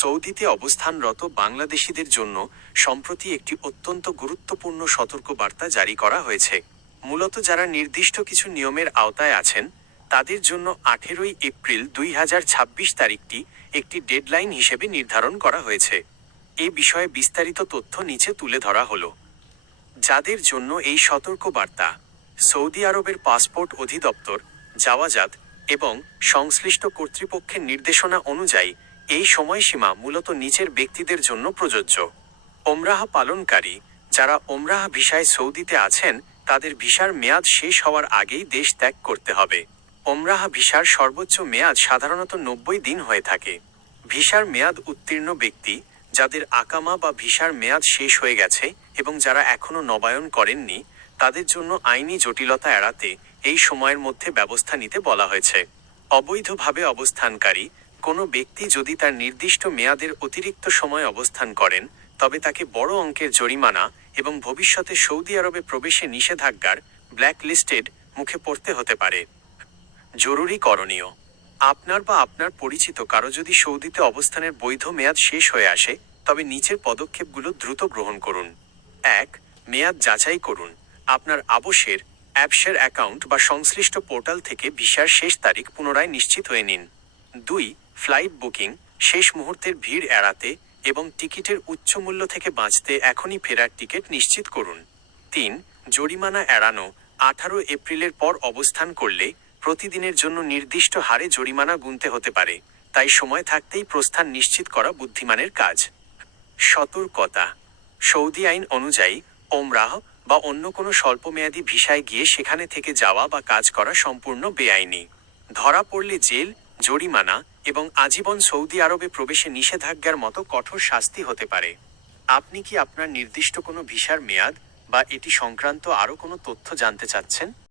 সৌদিতে অবস্থানরত বাংলাদেশিদের জন্য সম্প্রতি একটি অত্যন্ত গুরুত্বপূর্ণ সতর্কবার্তা জারি করা হয়েছে। মূলত যারা নির্দিষ্ট কিছু নিয়মের আওতায় আছেন তাদের জন্য 18 এপ্রিল 2026 তারিখটি একটি ডেডলাইন হিসেবে নির্ধারণ করা হয়েছে। এ বিষয়ে বিস্তারিত তথ্য নিচে তুলে ধরা হলো। যাদের জন্য এই সতর্কবার্তা: সৌদি আরবের পাসপোর্ট অধিদপ্তর, জাওয়াজাত এবং সংশ্লিষ্ট কর্তৃপক্ষের নির্দেশনা অনুযায়ী এই সময়সীমা মূলত নিচের ব্যক্তিদের জন্য প্রযোজ্য: ওমরাহ পালনকারী, যারা ওমরাহ ভিসায় সৌদিতে আছেন তাদের ভিসার মেয়াদ শেষ হওয়ার আগেই দেশ ত্যাগ করতে হবে। ওমরাহ ভিসার সর্বোচ্চ মেয়াদ সাধারণত 90 দিন হয়ে থাকে। ভিসার মেয়াদ উত্তীর্ণ ব্যক্তি, যাদের আকামা বা ভিসার মেয়াদ শেষ হয়ে গেছে এবং যারা এখনও নবায়ন করেননি, তাদের জন্য আইনি জটিলতা এড়াতে এই সময়ের মধ্যে ব্যবস্থা নিতে বলা হয়েছে। অবৈধভাবে অবস্থানকারী কোনো ব্যক্তি যদি তার নির্দিষ্ট মেয়াদের অতিরিক্ত সময় অবস্থান করেন তবে তাকে বড় অঙ্কের জরিমানা এবং ভবিষ্যতে সৌদি আরবে প্রবেশে নিষেধাজ্ঞার ব্ল্যাক লিস্টেড মুখে পড়তে হতে পারে। জরুরি করণীয়: আপনার বা আপনার পরিচিত কারো যদি সৌদিতে অবস্থানের বৈধ মেয়াদ শেষ হয়ে আসে তবে নিচের পদক্ষেপগুলো দ্রুত গ্রহণ করুন। 1. মেয়াদ যাচাই করুন। আপনার আবশের অ্যাপসের অ্যাকাউন্ট বা সংশ্লিষ্ট পোর্টাল থেকে ভিসার শেষ তারিখ পুনরায় নিশ্চিত হয়ে নিন। 2. ফ্লাইট বুকিং: শেষ মুহূর্তের ভিড় এড়াতে এবং টিকিটের উচ্চ মূল্য থেকে বাঁচতে এখনই ফেরার টিকিট নিশ্চিত করুন। 3. জরিমানা এড়ানো: 18 এপ্রিলের পর অবস্থান করলে প্রতিদিনের জন্য নির্দিষ্ট হারে জরিমানা গুনতে হতে পারে, তাই সময় থাকতেই প্রস্থান নিশ্চিত করা বুদ্ধিমানের কাজ। সতর্কতা: সৌদি আইন অনুযায়ী ওমরাহ বা অন্য কোনো স্বল্পমেয়াদী ভিসায় গিয়ে সেখানে থেকে যাওয়া বা কাজ করা সম্পূর্ণ বেআইনি। ধরা পড়লে জেল, জরিমানা এবং আজীবন সৌদি আরবে প্রবেশে নিষেধাজ্ঞার মতো কঠোর শাস্তি হতে পারে। আপনি কি আপনার নির্দিষ্ট কোনো ভিসার মেয়াদ বা এটি সংক্রান্ত আরও কোনো তথ্য জানতে চাচ্ছেন?